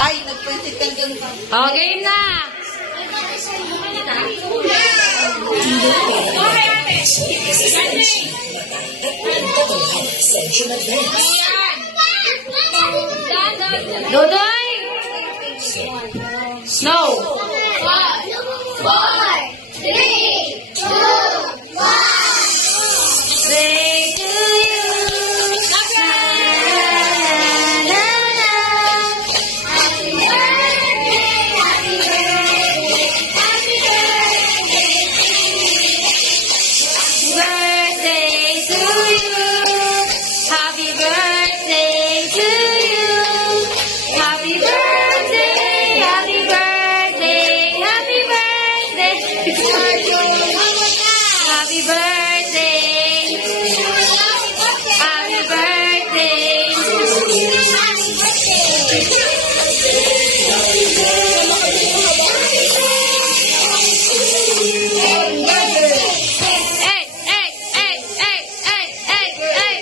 Ay, nag-20 ka dun. Oh, game na! Dodoy! No! 5, 4, 3, 2, 1. Say to you, na, na, na, Happy birthday, happy birthday, happy birthday. birthday to you. Happy birthday to you. Happy birthday, happy birthday, happy birthday. Happy birthday. Happy birthday to you. Hey, hey, hey, hey, hey, hey, hey.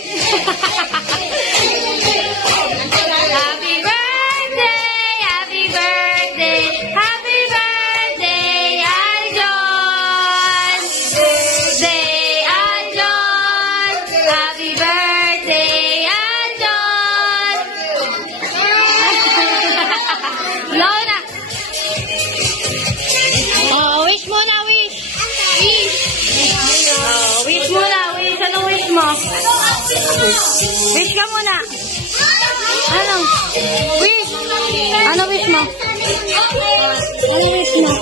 Happy birthday, happy birthday, happy birthday, Aljon. Birthday, Aljon. Happy birthday, Aljon. Lola. Oh, wish muna, wish. Oh, wish muna, wish. Anong wish mo? Wish ka muna. Ano? Wish. Ano wish mo? Ano wish mo?